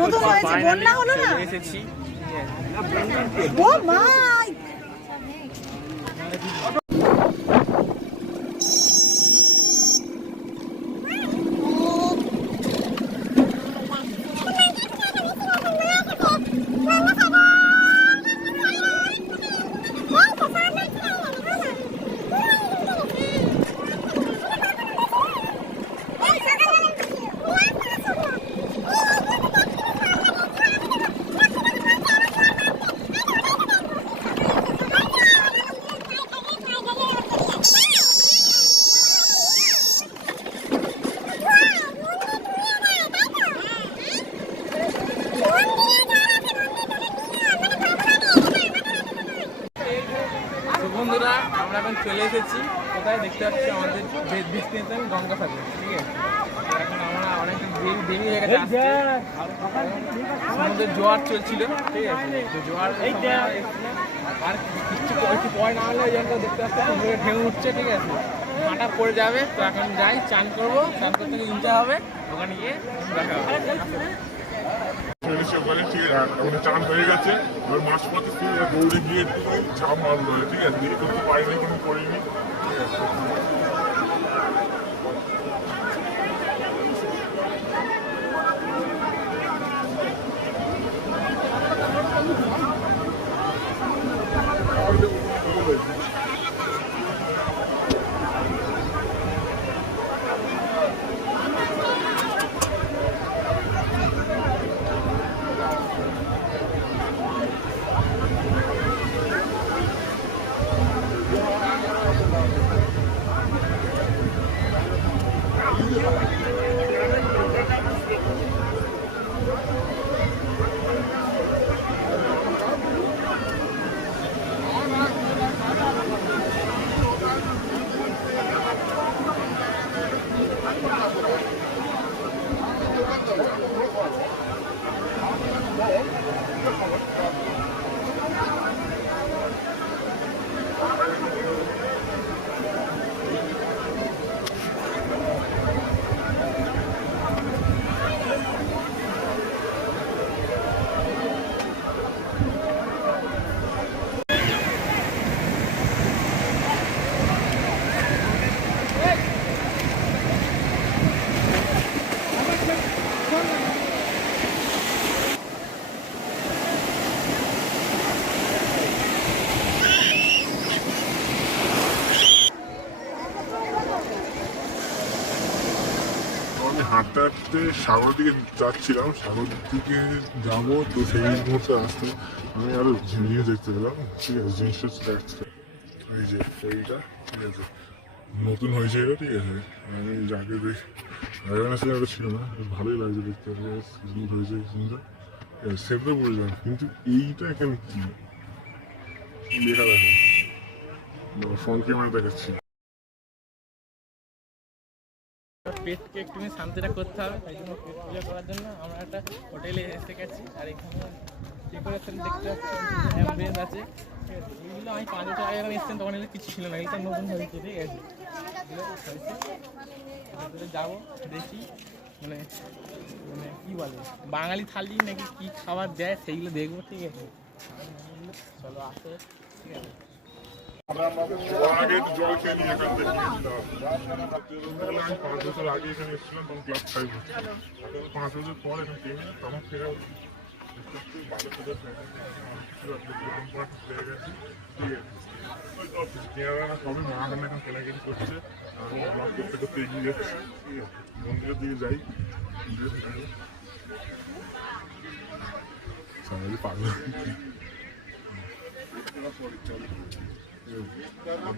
নতুন হয়েছে, বন্যা হলো না এসেছি ও মাই বন্ধুরা আমরা এখন চলে এসেছি কোথায় দেখতে পাচ্ছি আমাদের ডেস্টিনেশন গঙ্গাসাগর, ঠিক আছে। এখন আমরা অনেক দেরি হয়ে গেছে, সমুদ্রের জোয়ার চলছিল, ঠিক আছে। তো জোয়ার আর কিছু একটু পরে না হলে ওই জন্য দেখতে পাচ্ছি সমুদ্রে ঢেউ উঠছে, ঠিক আছে। মাটা পড়ে যাবে, তো এখন যাই চান করবো, চান করতে ইনজয় হবে, ওখানে গিয়ে দেখা হবে। চান হয়ে গেছে, এবার মাছ পথে দৌড়ে গিয়ে একটু ঝাঁপ মারলো, ঠিক আছে। দেরি করতে পারিনি, কোনো করিনি, ঠিক আছে। হাঁটতে হাঁটতে সাগর দিকে যাচ্ছিলাম, সাগর দিকে যাবো, তো সেই মুহূর্তে আসতে আমি আরো জিনিস দেখতে পেলাম, ঠিক আছে। জিনিসটা দেখতে, এই যে সেইটা, ঠিক আছে, নতুন হয়েছে এটা, ঠিক আছে। আমি যাকে দেখি এটা ছিল না, ভালোই লাগছে দেখতে, স্মুথ হয়েছে জিনিসটা, সেটা বুঝলাম। কিন্তু এইটা এখানে কি লেখা দেখো, ফ্রন্ট ক্যামেরা দেখাচ্ছি। পেটকে একটুখানি শান্তিটা করতে হবে, তাই জন্য পেট পূজা করার জন্য আমরা একটা হোটেলে এসে গেছি। আর এখানে ডেকোরেশন দেখতে পাচ্ছি, অ্যাম্বিয়েন্স আছে, এইগুলো আমি 5 বছর আগে যখন এসেছেন তখন এগুলো কিছু ছিল না, এইটা নতুন হয়েছে, ঠিক আছে। ভেতরে যাবো, দেখি মানে মানে কী বলে বাঙালি থালি নাকি কী খাবার দেয় সেইগুলো দেখবো, ঠিক আছে। চলো আসো, ঠিক আছে। আগে জল খেয়ে নিয়ে এখান থেকে আমি 5 বছর আগে এখানে এসেছিলাম, তখন ক্লাস 5 5 বছর পর এখানে খেয়ে নিই, তখন ফেরা সবই মা এখানে এখন কেনাকাটি করছে, আমি ব্লগ করতে করতে এগিয়ে যাচ্ছি, মন্দিরের দিকে যাই। পাগল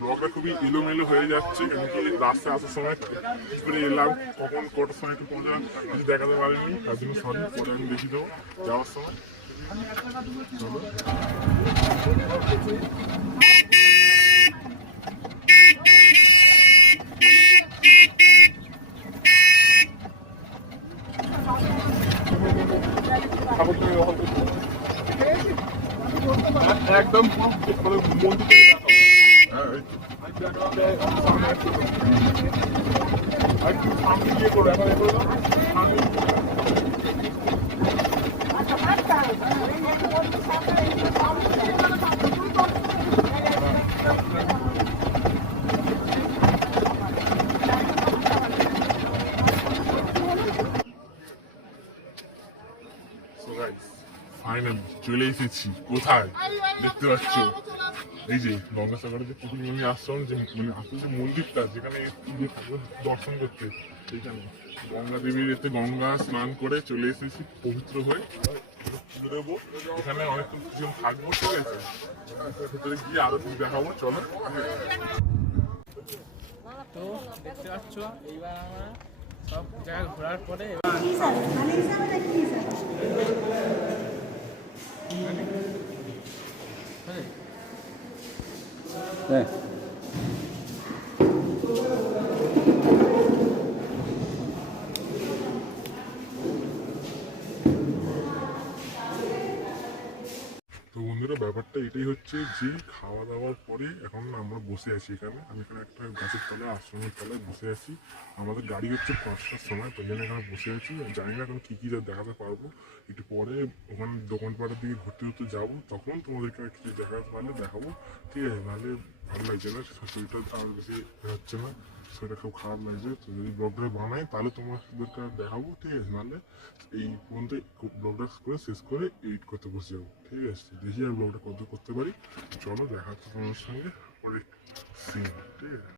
ব্লগটা খুবই এলোমেলো হয়ে যাচ্ছে, এমনকি রাস্তায় আসার সময় ঠিক করে এলাম, কখন কটার সময় একটু পৌঁছলাম কিছু দেখাতে পারিনি, তার জন্য সরি, পরে আমি দেখিয়ে দেবো যাওয়ার সময়। চলো একদম পুরো মন্দির সামনে গিয়ে করো, এখন ফাইনালি চলে এসেছি। কোথায় দেখতে পাচ্ছ? এই যে গঙ্গাসাগরের যে পুকুরমণি আশ্রম, যে মানে আসলে যে মন্দিরটা যেখানে যে ঠাকুর দর্শন করতে, সেইখানে গঙ্গা দেবীর এতে গঙ্গা স্নান করে চলে এসেছি পবিত্র হয়ে। তুলে দেবো, এখানে অনেকক্ষণ কিছুক্ষণ থাকবো, ঠিক আছে? ভেতরে গিয়ে আরো কিছু দেখাবো, চলো। তো দেখতে পাচ্ছ এইবার আমরা সব জায়গা ঘোরার পরে কি হিসাবে মানে হিসাবে না কি হিসাবে তো বন্ধুরা, ব্যাপারটা এটাই হচ্ছে যে খাওয়া দাওয়ার পরে এখন আমরা বসে আছি এখানে। আমি এখানে একটা গাছের তলায়, আশ্রমের তলায় বসে আছি। আমাদের গাড়ি হচ্ছে 5টার সময়, তো জন্য এখানে বসে আছি। জানি না এখন কী কী দেখাতে পারবো। একটু পরে ওখানে দোকানপাটের দিকে ঘুরতে ঘুরতে যাবো, তখন তোমাদেরকে আমি কিছু দেখাতে পারলে দেখাবো, ঠিক আছে? নাহলে ভালো লাগছে না, শরীরটা আর বেশি হচ্ছে না, শরীরটা খুব খারাপ লাগছে। তো যদি ব্লগটা বানাই তাহলে তোমাদেরকে দেখাবো, ঠিক আছে? নাহলে এই পর্যন্ত ব্লগটা করে শেষ করে এডিট করতে বসে যাবো, ঠিক আছে? দেখি আর ব্লগটা কত করতে পারি। চলো দেখা হচ্ছে তোমার সঙ্গে পরে সিন, ঠিক আছে?